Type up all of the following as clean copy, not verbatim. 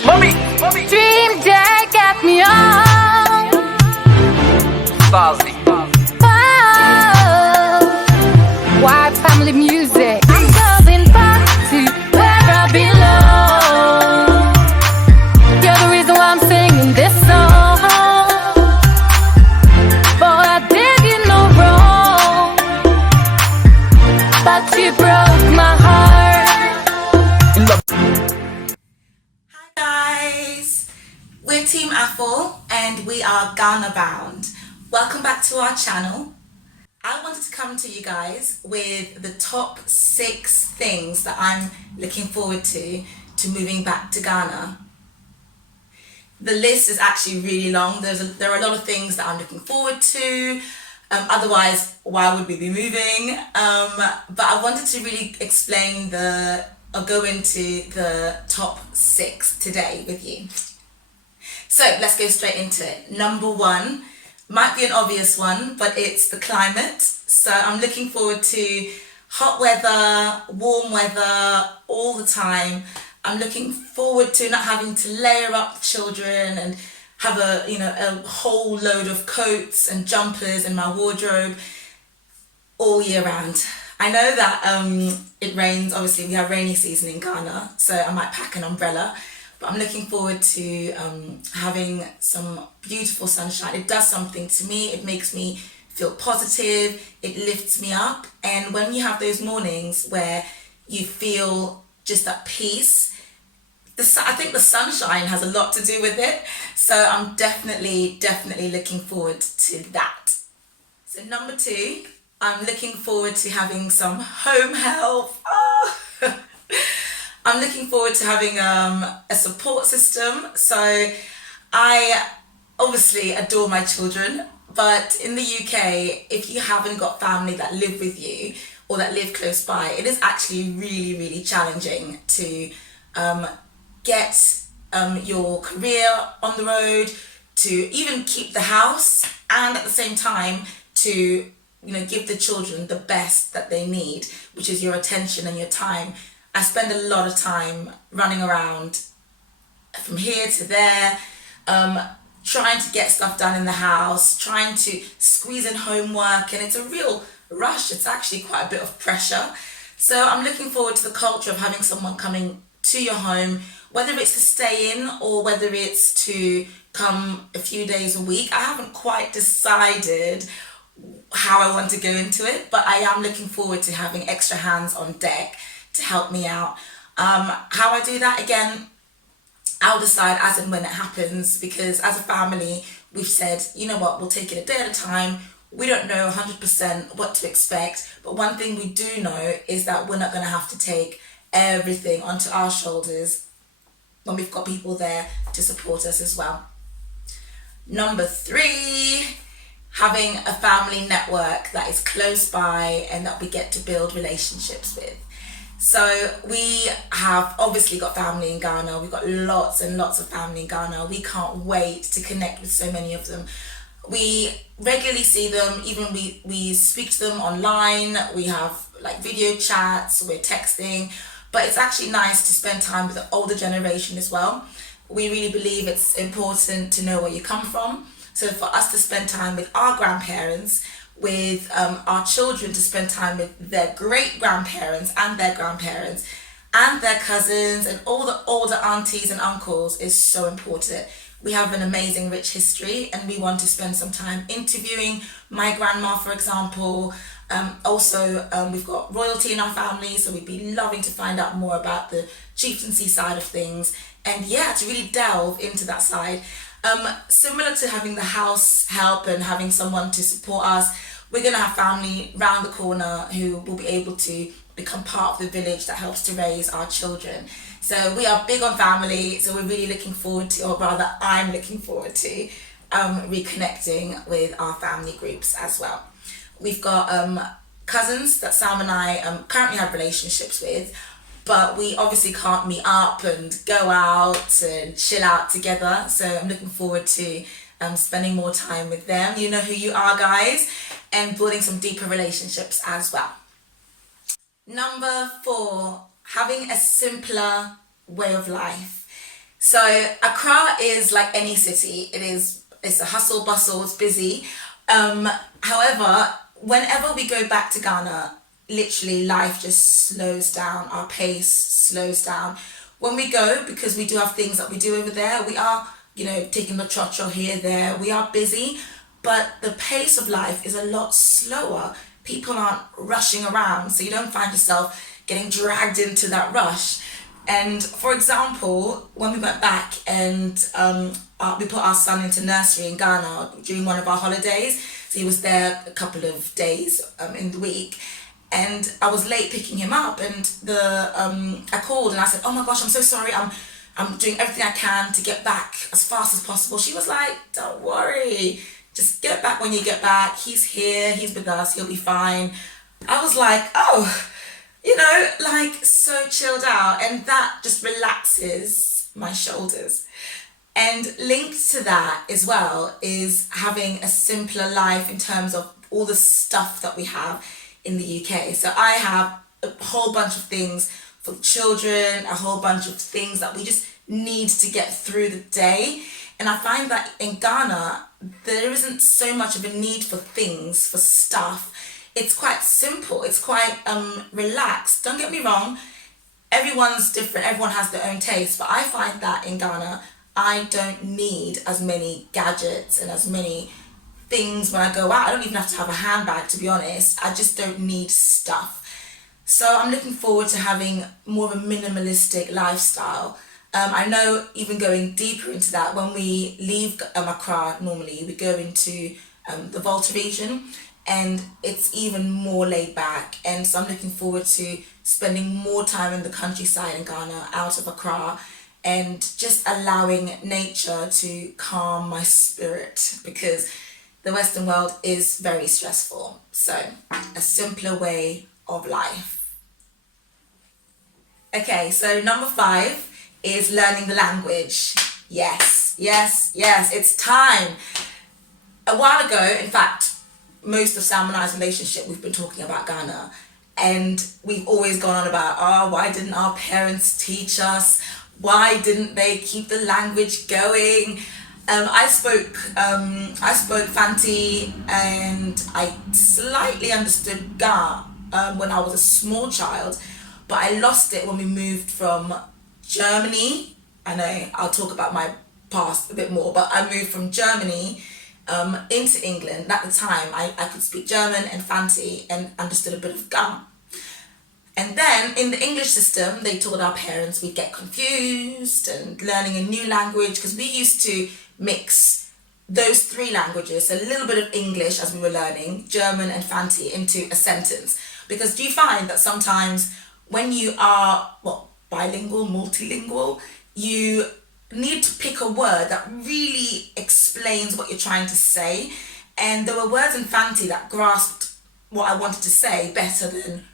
Smobby. Dream that got me on. Starzy. Oh, white family music. I'm going back to where I belong. You're the reason why I'm singing this song. But I did you no wrong. But you broke my heart. Hi guys, we're Team Apple and we are Ghana bound. Welcome back to our channel. I wanted to come to you guys with the top 6 things that I'm looking forward to moving back to Ghana. The list is actually really long. There are a lot of things that I'm looking forward to. Otherwise, why would we be moving? But I wanted to really explain or go into the top 6 today with you. So let's go straight into it. Number 1 might be an obvious one, but it's the climate. So I'm looking forward to hot weather, warm weather all the time. I'm looking forward to not having to layer up the children and have a whole load of coats and jumpers in my wardrobe all year round. I know that it rains, obviously we have rainy season in Ghana, so I might pack an umbrella, but I'm looking forward to having some beautiful sunshine. It does something to me, it makes me feel positive, it lifts me up, and when you have those mornings where you feel just at peace, I think the sunshine has a lot to do with it, so I'm definitely looking forward to that. So number 2, I'm looking forward to having some home help. Oh. I'm looking forward to having a support system. So I obviously adore my children, but in the UK, if you haven't got family that live with you or that live close by, it is actually really challenging to get your career on the road, to even keep the house, and at the same time to give the children the best that they need, which is your attention and your time. I spend a lot of time running around from here to there, trying to get stuff done in the house, trying to squeeze in homework, and it's a real rush. It's actually quite a bit of pressure. So I'm looking forward to the culture of having someone coming to your home, whether it's to stay in or whether it's to come a few days a week. I haven't quite decided how I want to go into it, but I am looking forward to having extra hands on deck to help me out. How I do that, again, I'll decide as and when it happens, because as a family we've said, you know what, we'll take it a day at a time. We don't know 100% what to expect, but one thing we do know is that we're not going to have to take everything onto our shoulders when we've got people there to support us as well. Number 3, having a family network that is close by and that we get to build relationships with. So we have obviously got family in Ghana. We've got lots and lots of family in Ghana. We can't wait to connect with so many of them. We regularly see them, even we speak to them online. We have like video chats, we're texting, but it's actually nice to spend time with the older generation as well. We really believe it's important to know where you come from. So for us to spend time with our grandparents, with our children to spend time with their great-grandparents and their grandparents and their cousins and all the older aunties and uncles is so important. We have an amazing rich history and we want to spend some time interviewing my grandma, for example. Also, we've got royalty in our family, so we'd be loving to find out more about the chieftaincy side of things, and yeah, to really delve into that side. Similar to having the house help and having someone to support us, we're going to have family round the corner who will be able to become part of the village that helps to raise our children. So we are big on family, so we're really looking forward to, or rather I'm looking forward to, reconnecting with our family groups as well. We've got cousins that Sam and I currently have relationships with, but we obviously can't meet up and go out and chill out together. So I'm looking forward to spending more time with them. You know who you are, guys, and building some deeper relationships as well. Number 4, having a simpler way of life. So Accra is like any city. It's a hustle bustle, it's busy. However, whenever we go back to Ghana, literally life just slows down, our pace slows down. When we go, because we do have things that we do over there, we are, taking the trotro here, there, we are busy, but the pace of life is a lot slower. People aren't rushing around, so you don't find yourself getting dragged into that rush. And for example, when we went back and we put our son into nursery in Ghana during one of our holidays, so he was there a couple of days in the week, and I was late picking him up, and I called and I said, "Oh my gosh, I'm so sorry. I'm doing everything I can to get back as fast as possible." She was like, "Don't worry, just get back when you get back. He's here. He's with us. He'll be fine." I was like, "Oh." Like so chilled out, and that just relaxes my shoulders. And linked to that as well is having a simpler life in terms of all the stuff that we have in the UK. So I have a whole bunch of things for children, a whole bunch of things that we just need to get through the day. And I find that in Ghana, there isn't so much of a need for things, for stuff. It's quite simple, it's quite relaxed. Don't get me wrong, everyone's different, everyone has their own taste, but I find that in Ghana, I don't need as many gadgets and as many things when I go out. I don't even have to have a handbag, to be honest. I just don't need stuff. So I'm looking forward to having more of a minimalistic lifestyle. I know even going deeper into that, when we leave Accra, normally we go into the Volta region, and it's even more laid back. And so I'm looking forward to spending more time in the countryside in Ghana, out of Accra, and just allowing nature to calm my spirit, because the Western world is very stressful. So a simpler way of life. Okay, so number 5 is learning the language. Yes, it's time. A while ago, in fact, most of Sam and I's relationship, we've been talking about Ghana, and we've always gone on about, why didn't our parents teach us? Why didn't they keep the language going? I spoke Fanti, and I slightly understood Ga when I was a small child, but I lost it when we moved from Germany. I know I'll talk about my past a bit more, but I moved from Germany into England. At the time, I could speak German and Fanti and understood a bit of Ga. And then in the English system, they told our parents we'd get confused and learning a new language, because we used to mix those 3 languages, a little bit of English as we were learning, German and Fanti, into a sentence. Because do you find that sometimes when you are, bilingual, multilingual, you need to pick a word that really explains what you're trying to say. And there were words in Fanti that grasped what I wanted to say better than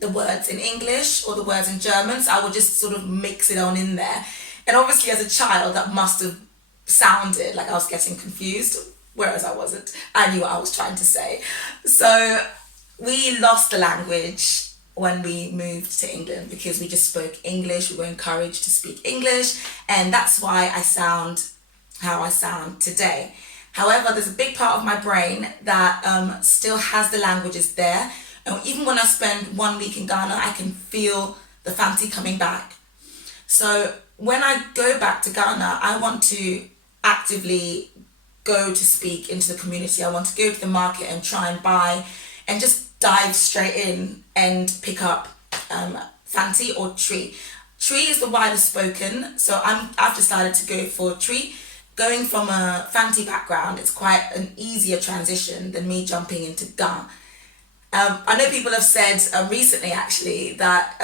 the words in English or the words in German, so I would just sort of mix it on in there. And obviously as a child, that must have sounded like I was getting confused, whereas I wasn't. I knew what I was trying to say. So we lost the language when we moved to England, because we just spoke English. We were encouraged to speak English, and that's why I sound how I sound today. However, there's a big part of my brain that still has the languages there. And even when I spend 1 week in Ghana, I can feel the Fanti coming back. So when I go back to Ghana, I want to actively go to speak into the community. I want to go to the market and try and buy and just dive straight in and pick up Fanti or Tree. Tree is the widest spoken, so I've decided to go for Tree. Going from a Fanti background, it's quite an easier transition than me jumping into Ga. I know people have said recently actually that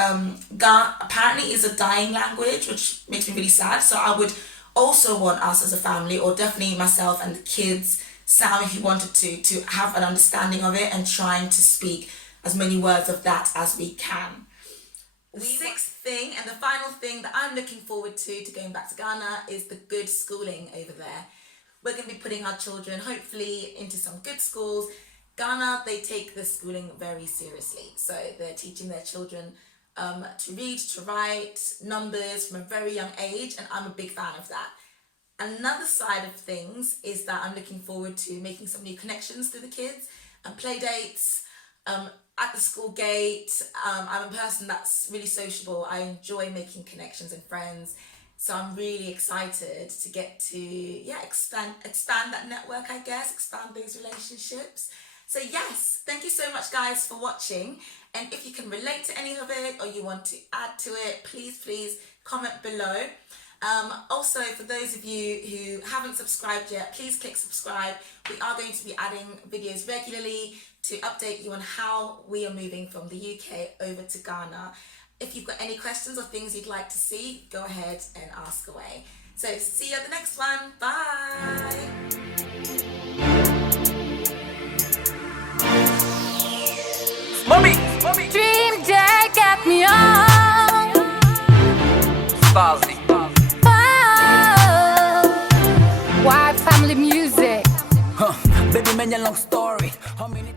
Ga apparently is a dying language, which makes me really sad. So I would also want us as a family, or definitely myself and the kids, Sam if he wanted to have an understanding of it and trying to speak as many words of that as we can. The 6th thing and the final thing that I'm looking forward to going back to Ghana is the good schooling over there. We're going to be putting our children hopefully into some good schools. Ghana, they take the schooling very seriously, so they're teaching their children to read, to write, numbers from a very young age, and I'm a big fan of that. Another side of things is that I'm looking forward to making some new connections to the kids and play dates at the school gate. I'm a person that's really sociable. I enjoy making connections and friends. So I'm really excited to get to, expand that network, I guess, expand those relationships. So yes, thank you so much guys for watching. And if you can relate to any of it or you want to add to it, please comment below. Also, for those of you who haven't subscribed yet, please click subscribe. We are going to be adding videos regularly to update you on how we are moving from the UK over to Ghana. If you've got any questions or things you'd like to see, go ahead and ask away. So see you at the next one. Bye. Smobby. Dream Jack got me on. Starzy. Why family music? Baby, man, your long story. How many